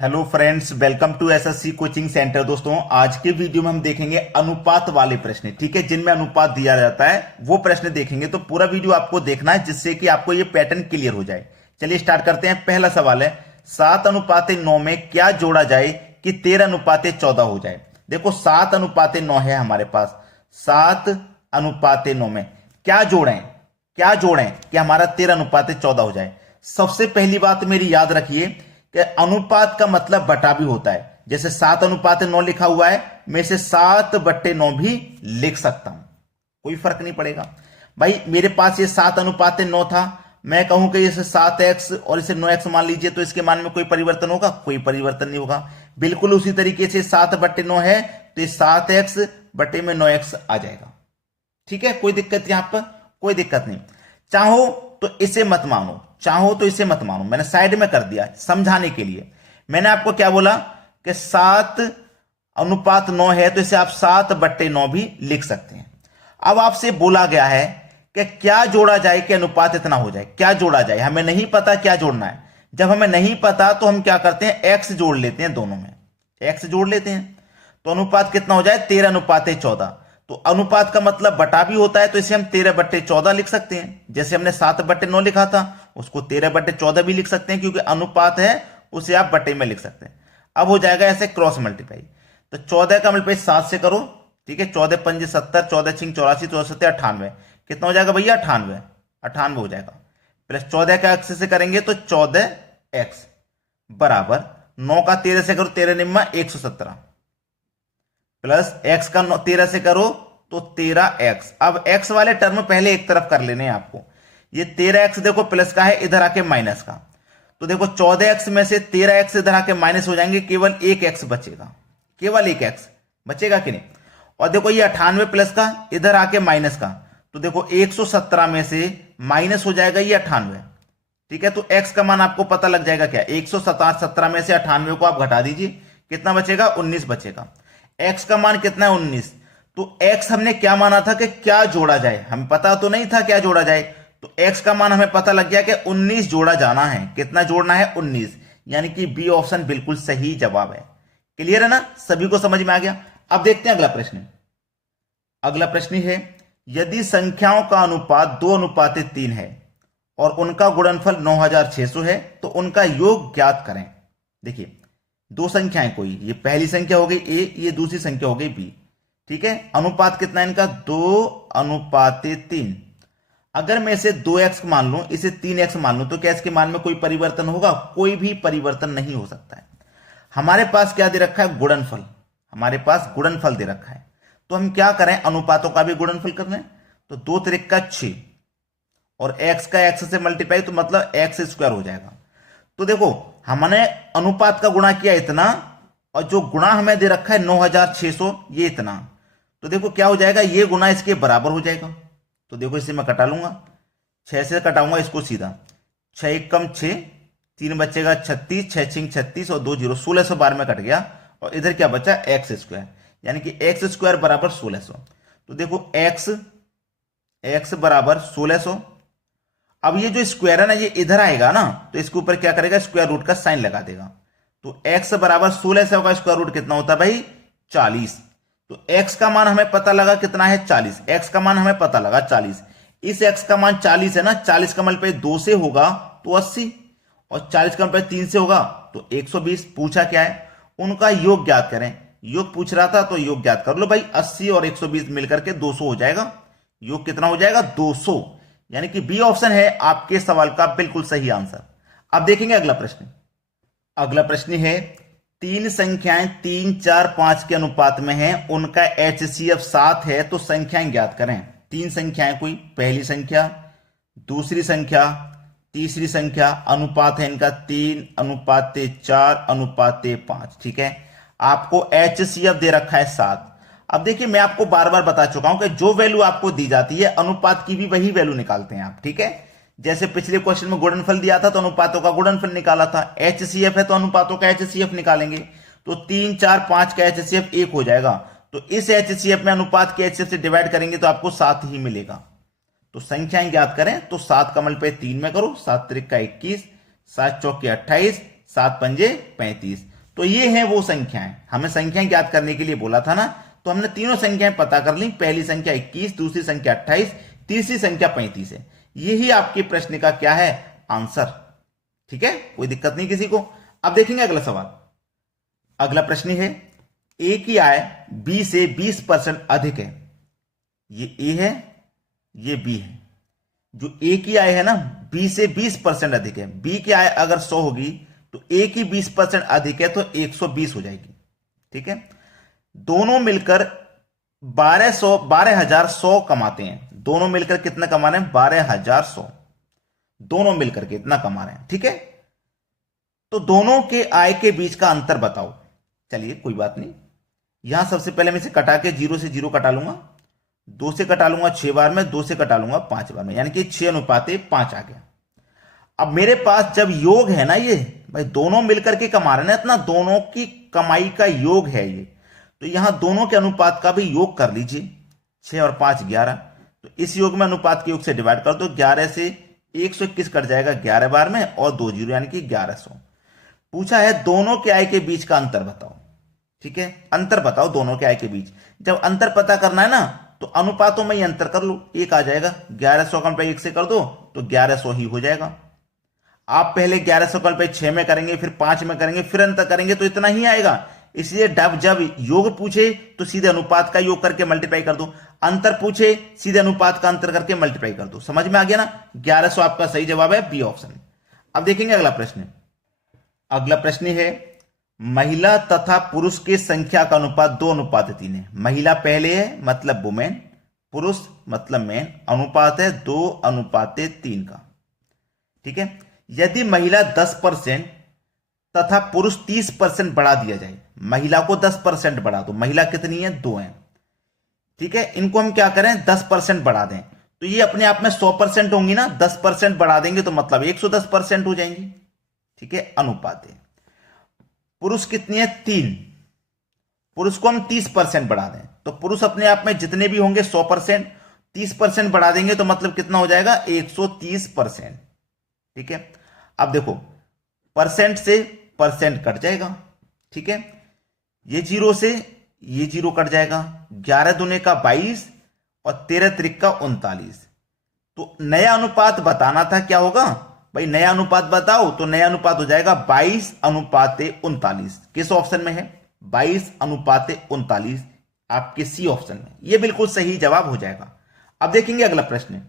Hello friends, welcome to SSC coaching centre. दोस्तों, आज के वीडियो में हम देखेंगे अनुपात वाले प्रश्न, ठीक है, जिनमें अनुपात दिया जाता है वो प्रश्न देखेंगे। तो पूरा वीडियो आपको देखना है जिससे कि आपको ये पैटर्न क्लियर हो जाए। चलिए स्टार्ट करते हैं। पहला सवाल है 7:9 में क्या जोड़ा जाए कि 13:14 हो जाए। देखो 7:9 है हमारे पास। 7:9 में क्या जोड़ें कि हमारा 13:14 हो जाए। सबसे पहली बात मेरी याद रखिए कि अनुपात का मतलब बटा भी होता है। जैसे 7:9 लिखा हुआ है, मैं इसे 7/9 भी लिख सकता हूं, कोई फर्क नहीं पड़ेगा। भाई मेरे पास ये 7:9 था, मैं कहूं कि इसे 7x और इसे 9x मान लीजिए, तो इसके मान में कोई परिवर्तन होगा? कोई परिवर्तन नहीं होगा। बिल्कुल उसी तरीके से 7/9 है तो ये 7x/9x आ जाएगा। ठीक है, कोई दिक्कत यहां पर? कोई दिक्कत नहीं। चाहो तो इसे मत मानो, मैंने साइड में कर दिया समझाने के लिए। मैंने आपको क्या बोला कि 7:9 है तो इसे आप 7/9 भी लिख सकते हैं। अब आपसे बोला गया है कि क्या जोड़ा जाए कि अनुपात इतना हो जाए। क्या जोड़ा जाए, हमें नहीं पता क्या जोड़ना है। जब हमें नहीं पता तो हम क्या करते हैं, एक्स जोड़ लेते हैं, दोनों में एक्स जोड़ लेते हैं। तो अनुपात कितना हो जाए, 13:14। तो अनुपात का मतलब बटा भी होता है, तो इसे हम 13/14 लिख सकते हैं। जैसे हमने 7/9 लिखा था, उसको 13/14 भी लिख सकते हैं, क्योंकि अनुपात है उसे आप बटे में लिख सकते हैं। अब हो जाएगा ऐसे क्रॉस मल्टीप्लाई। तो 14 का मल्टीप्लाई 7 से करो, ठीक है। 14×5 = 70, 14×6 = 84, 14×7 = 98। कितना हो जाएगा भैया? 98 हो जाएगा। प्लस 14 का एक्स से करेंगे तो 14x बराबर 9 का 13 से करो, 13×9 = 117 प्लस x का 13 से करो तो 13x। अब x वाले टर्म पहले एक तरफ कर लेने हैं आपको। ये 13x देखो प्लस का है, इधर आके माइनस का। तो देखो 14x में से 13x इधर आके माइनस हो जाएंगे, केवल एक x बचेगा, केवल एक x बचेगा कि नहीं। और देखो ये 98 प्लस का, इधर आके माइनस का। तो देखो 117 में से माइनस हो जाएगा ये 98, ठीक है। तो x का मान आपको पता लग जाएगा क्या, 117 में से 98 को आप घटा दीजिए, कितना बचेगा? 19 बचेगा। x का मान कितना है? 19। तो x हमने क्या माना था कि क्या जोड़ा जाए, हमें पता तो नहीं था क्या जोड़ा जाए। तो x का मान हमें पता लग गया कि 19 जोड़ा जाना है। कितना जोड़ना है? 19। यानी कि बी ऑप्शन बिल्कुल सही जवाब है। क्लियर है ना, सभी को समझ में आ गया। अब देखते हैं अगला प्रश्न। अगला प्रश्न है यदि संख्याओं का अनुपात 2:3 है और उनका गुणनफल 9600 है तो उनका योग ज्ञात करें। देखिए दो संख्याएं, कोई ये पहली संख्या हो गई ए, ये दूसरी संख्या हो गई बी, ठीक है। अनुपात कितना है इनका? 2:3। अगर मैं इसे 2x मान लूं, इसे 3x मान लूं, तो क्या इसके मान में कोई परिवर्तन होगा? कोई भी परिवर्तन नहीं हो सकता है। हमारे पास क्या दे रखा है? गुणनफल। हमारे पास गुणनफल दे रखा है, तो हम क्या करें, अनुपातों का भी गुणनफल कर लें। तो 2 त्रिक 6 और x का x से मल्टीप्लाई, तो मतलब x² हो जाएगा। तो देखो हमने अनुपात का गुणा किया इतना, और जो गुणा हमें दे रखा है 9600, ये इतना। तो देखो क्या हो जाएगा, ये गुणा इसके बराबर हो जाएगा। तो देखो इसे मैं कटा लूंगा, 6 से कटाऊंगा इसको सीधा। 6 एकम 6, 3 बचेगा 36, 6×6 = 36 और 2 0, 1612 में कट गया। और इधर क्या बचा? x², यानी कि x² बराबर 1600। तो देखो x बराबर 1600। अब ये जो स्क्वायर है ना, ये इधर आएगा ना, तो इसके ऊपर क्या करेगा, स्क्वायर रूट का साइन लगा देगा। तो x बराबर 1600 का स्क्वायर रूट कितना होता है भाई? 40। तो x का मान हमें पता लगा कितना है? 40। x का मान हमें पता लगा 40। इस x का मान 40 है ना, 40 का मल्टीप्लाई 2 से होगा तो 80, और 40 का मल्टीप्लाई 3 से होगा तो 120। पूछा क्या है? उनका योग ज्ञात करें। योग पूछ रहा था तो योग ज्ञात कर लो भाई। 80 और 120 मिलकर के 200 हो जाएगा। योग कितना हो जाएगा? 200। यानी कि बी ऑप्शन है आपके सवाल का बिल्कुल सही आंसर। अब देखेंगे अगला प्रश्न। अगला प्रश्न है तीन संख्याएं 3, 4, 5 के अनुपात में हैं, उनका HCF 7 है तो संख्याएं ज्ञात करें। तीन संख्याएं, कोई पहली संख्या, दूसरी संख्या, तीसरी संख्या, अनुपात है इनका 3:4:5, ठीक है। आपको HCF दे रखा है 7। अब देखिए मैं आपको बार बार बता चुका हूं कि जो वैल्यू आपको दी जाती है अनुपात की भी वही वैल्यू निकालते हैं आप, ठीक है। जैसे पिछले क्वेश्चन में गुणनफल दिया था तो अनुपातों का गुणनफल निकाला था। HCF है तो अनुपातों का HCF निकालेंगे। तो 3, 4, 5 का HCF 1 हो जाएगा। तो इस HCF में अनुपात के HCF से डिवाइड करेंगे तो आपको 7 ही मिलेगा। तो संख्याएं ज्ञात करें तो 7 का मल्टीप्लाई 3 में करो, 7 त्रिक 21, 7 चौके 28, 7 पंजे 35। तो ये हैं वो संख्याएं, हमें संख्याएं ज्ञात करने के लिए बोला था ना, तो हमने तीनों संख्याएं पता कर ली। पहली संख्या 21, दूसरी संख्या 28, तीसरी संख्या 35 है। यही आपके प्रश्न का क्या है, आंसर। ठीक है, कोई दिक्कत नहीं किसी को। अब देखेंगे अगला सवाल। अगला प्रश्न है, ए की आय बी से 20% अधिक है। ये ए है, ये बी है। जो ए की आय है ना, बी से 20% अधिक है। बी की आय अगर 100 होगी तो ए की 20% अधिक है तो 120 हो जाएगी। ठीक है, दोनों मिलकर 12,100 कमाते हैं। दोनों मिलकर कितना कमा रहे हैं, 12,100। दोनों मिलकर के इतना कमा रहे हैं। ठीक है, तो दोनों के आय के बीच का अंतर बताओ। चलिए कोई बात नहीं, यहां सबसे पहले मैं इसे कटा के 0 से 0 कटा लूंगा, 2 से कटा लूंगा 6 बार में, 2 से कटा लूंगा 5 बार में, यानी कि 6:5 आ गया। अब मेरे पास जब योग है ना, ये भाई दोनों मिलकर के कमा रहे हैं ना, इतना दोनों की कमाई का योग है ये, तो यहां दोनों के अनुपात का भी योग कर लीजिए। 6 और 5 11, तो इस योग में अनुपात के योग से डिवाइड कर दो। 11 से 121 कट जाएगा 11 बार में, और 2 0 यानी कि 1100। पूछा है दोनों के आय के बीच का अंतर बताओ। ठीक है, अंतर बताओ दोनों के आय के बीच। जब अंतर पता करना है ना, तो अनुपातों में ही अंतर कर लो, 1 आ जाएगा। 1100 का 1 से कर दो तो 1100 ही हो जाएगा। आप पहले 1100 का 6 में करेंगे, फिर 5 में करेंगे, फिर अंतर करेंगे तो इतना ही आएगा। इसलिए जब योग पूछे तो सीधे अनुपात का योग करके मल्टीप्लाई कर दो, अंतर पूछे सीधे अनुपात का अंतर करके मल्टीप्लाई कर दो। समझ में आ गया ना, 1100 आपका सही जवाब है, बी ऑप्शन। अब देखेंगे अगला प्रश्न। अगला प्रश्न है, महिला तथा पुरुष के संख्या का अनुपात 2:3 है। महिला पहले है मतलब वुमेन, पुरुष मतलब मैन, अनुपात है 2:3 का। ठीक है, यदि महिला 10% तथा पुरुष 30% बढ़ा दिया जाए, महिला को 10% बढ़ा दो, महिला कितनी है, 2 है। ठीक है, इनको हम क्या करें, 10% बढ़ा दें, तो ये अपने आप में 100% होंगी ना। 10% बढ़ा देंगे तो मतलब 110% हो जाएंगी। ठीक है, अनुपात है। पुरुष कितनी है, 3, पुरुष को हम 30% बढ़ा दें, तो पुरुष अपने आप में जितने भी होंगे 100%, 30% बढ़ा देंगे तो मतलब कितना हो जाएगा, 130%। ठीक है, अब देखो परसेंट से परसेंट कट जाएगा। ठीक है, ये 0 से ये 0 कट जाएगा। 11 दूने का 22 और 13 त्रिक का 39। तो नया अनुपात बताना था, क्या होगा भाई, नया अनुपात बताओ, तो नया अनुपात हो जाएगा 22:39। किस ऑप्शन में है, 22:39 आपके सी ऑप्शन में। यह बिल्कुल सही जवाब हो जाएगा। अब देखेंगे अगला प्रश्न।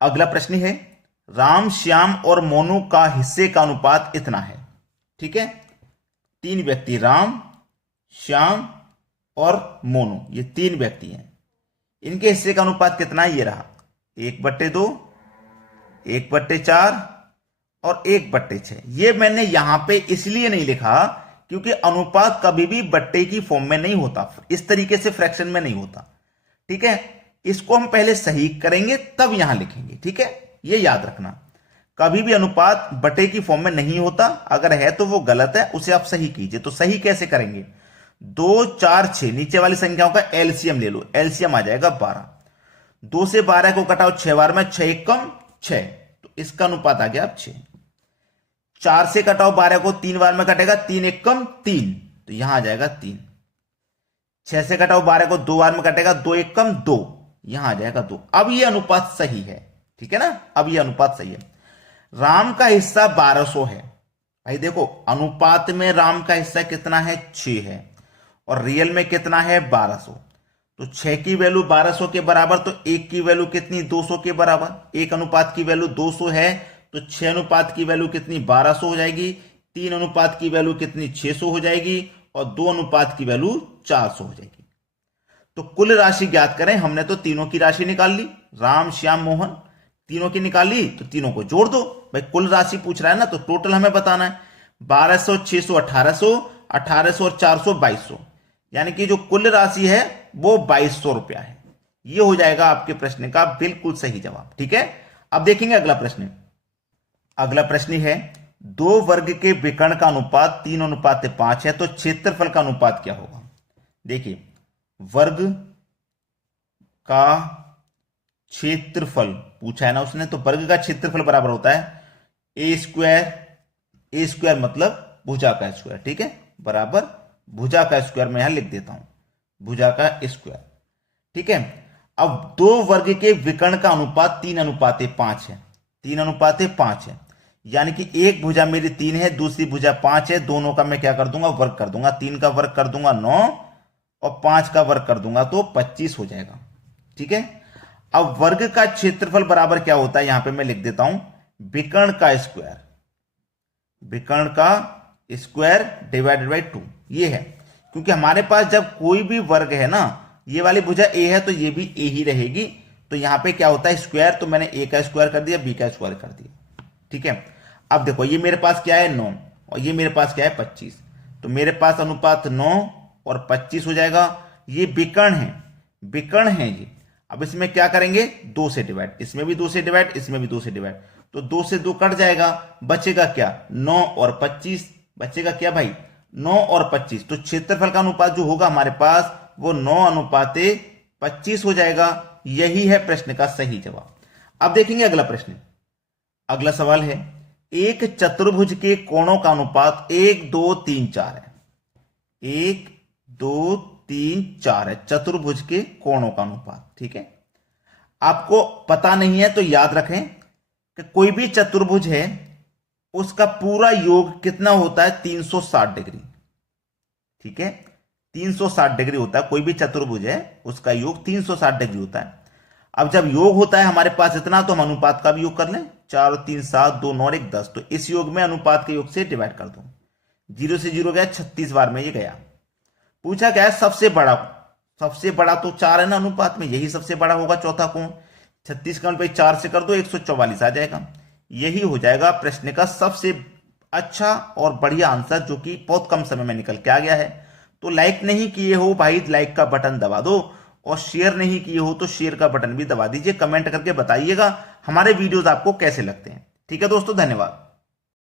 अगला प्रश्न है, राम, श्याम और मोनू का हिस्से का अनुपात इतना है। ठीक है, 3 व्यक्ति, राम, श्याम और मोनू, ये 3 व्यक्ति हैं। इनके हिस्से का अनुपात कितना है, ये रहा 1/2, 1/4 और 1/6। ये मैंने यहां पे इसलिए नहीं लिखा क्योंकि अनुपात कभी भी बट्टे की फॉर्म में नहीं होता, इस तरीके से फ्रैक्शन में नहीं होता। ठीक है, इसको हम पहले सही करेंगे तब यहां लिखेंगे। ठीक है, ये याद रखना, कभी भी अनुपात बटे की फॉर्म में नहीं होता, अगर है तो वो गलत है, उसे आप सही कीजिए। तो सही कैसे करेंगे, 2, 4, 6 नीचे वाली संख्याओं का एलसीएम ले लो, एलसीएम आ जाएगा 12। 2 से 12 को कटाओ 6 बार में, 6 एकम 6, तो इसका अनुपात आ गया अब 6। 4 से कटाओ 12 को 3 बार में कटेगा, 3 एकम 3, तो यहां आ जाएगा 3। 6 से कटाओ 12 को 2 बार में कटेगा, 2 एकम 2, यहां आ जाएगा 2। अब ये अनुपात सही है। ठीक है ना, अब ये अनुपात सही है। राम का हिस्सा 1200 है। भाई देखो, अनुपात में राम का हिस्सा कितना है, 6 है, और रियल में कितना है, 1200। तो 6 की वैल्यू 1200 के बराबर, तो 1 की वैल्यू कितनी, 200 के बराबर। 1 अनुपात की वैल्यू 200 है, तो 6 अनुपात की वैल्यू कितनी, 1200 हो जाएगी। 3 अनुपात की वैल्यू कितनी, 600 हो जाएगी, और 2 अनुपात की वैल्यू 400 हो जाएगी। तो कुल राशि ज्ञात करें। हमने तो तीनों की राशि निकाल ली, राम, श्याम, मोहन, तीनों की निकाल ली, तो तीनों को जोड़ दो। भाई कुल राशि पूछ रहा है ना, तो टोटल हमें बताना है। 1200, 600, 1800, 1800 और 400, 2200, यानी कि जो कुल राशि है वो 2200 रुपया है। ये हो जाएगा आपके प्रश्न का बिल्कुल सही जवाब। ठीक है, अब देखेंगे अगला प्रश्न। अगला प्रश्न है, 2 वर्ग के विकर्ण का अनुपात 3:5 है, तो क्षेत्रफल का अनुपात क्या होगा। देखिए, वर्ग का क्षेत्रफल पूछा है ना उसने, तो वर्ग का क्षेत्रफल बराबर होता है a² मतलब भुजा का स्क्वायर, ठीक है, बराबर भुजा का स्क्वायर मैं यहां लिख देता हूं, भुजा का स्क्वायर, ठीक है। अब दो वर्ग के विकर्ण का अनुपात 3:5 है, 3:5 है, यानी कि एक भुजा मेरी 3 है, दूसरी भुजा 5 है, दोनों का मैं क्या कर दूंगा, वर्ग कर दूंगा, 3 का वर्ग कर दूंगा 9 और 5 का वर्ग कर दूंगा तो 25 हो जाएगा, ठीक है। अब वर्ग का क्षेत्रफल बराबर क्या होता है, यहां पे मैं लिख देता हूं विकर्ण का स्क्वायर, विकर्ण का स्क्वायर डिवाइडेड बाई 2, ये है, क्योंकि हमारे पास जब कोई भी वर्ग है ना, ये वाली भुजा ए है तो ये भी ए ही रहेगी, तो यहां पे क्या होता है स्क्वायर, तो मैंने ए का स्क्वायर कर दिया, बी का स्क्वायर कर दिया, ठीक है। अब देखो ये मेरे पास क्या है 9 और ये मेरे पास क्या है 25, तो मेरे पास अनुपात 9 और 25 हो जाएगा। ये विकर्ण है, विकर्ण है ये। अब इसमें क्या करेंगे 2 से डिवाइड, इसमें भी 2 से डिवाइड, इसमें भी 2 से डिवाइड, तो 2 से 2 कट जाएगा, बचेगा क्या 9 और 25, बचेगा क्या भाई 9 और 25, तो क्षेत्रफल का अनुपात जो होगा हमारे पास वो 9:25 हो जाएगा। यही है प्रश्न का सही जवाब। अब देखेंगे अगला प्रश्न, अगला सवाल है एक चतुर्भुज के कोणों का अनुपात 1 2 3 4 है, 1 2 3 4 है चतुर्भुज के कोणों का अनुपात, ठीक है। आपको पता नहीं है तो याद रखें कि कोई भी चतुर्भुज है उसका पूरा योग कितना होता है 360 डिग्री, ठीक है, 360 डिग्री होता है। कोई भी चतुर्भुज है उसका योग 360 डिग्री होता है। अब जब योग होता है हमारे पास इतना, तो हम अनुपात का भी योग कर लें, 4 और 3 7, 2 9 और 1 10, तो इस योग में अनुपात के योग से डिवाइड कर दो, 0 से 0 गया, 36 बार में ये गया। पूछा क्या है सबसे बड़ा, सबसे बड़ा तो 4 है ना अनुपात में, यही सबसे बड़ा होगा चौथा कोण, 36 का 4 से कर दो 144 आ जाएगा। यही हो जाएगा प्रश्न का सबसे अच्छा और बढ़िया आंसर, जो कि बहुत कम समय में निकल के आ गया है। तो लाइक नहीं किए हो भाई, लाइक का बटन दबा दो, और शेयर नहीं किए हो तो शेयर का बटन भी दबा दीजिए। कमेंट करके बताइएगा हमारे वीडियोस आपको कैसे लगते हैं। ठीक है दोस्तों, धन्यवाद।